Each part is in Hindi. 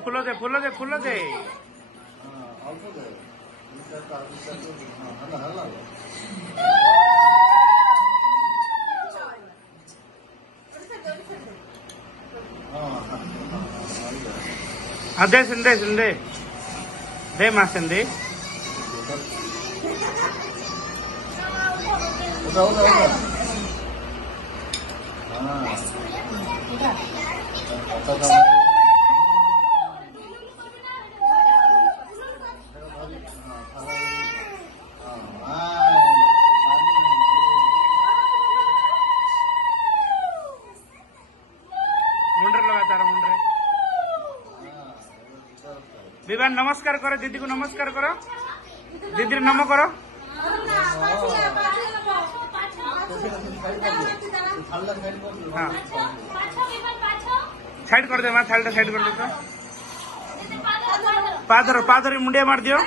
फूलो दे फूलो दे फूलो दे अदे सिंधे सिंधे दे मां सिंधे मुंडर लगा तारा मुंडरे विवान नमस्कार करो दीदी को नमस्कार करो दीदी नमो करो हाँ साइड कर दे मां थालटा साइड कर दे तो पादर पादर मुंडिया मार दियो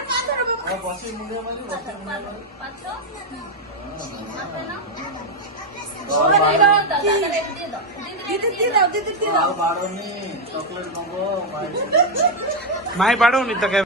माई बाड़ो नहीं तक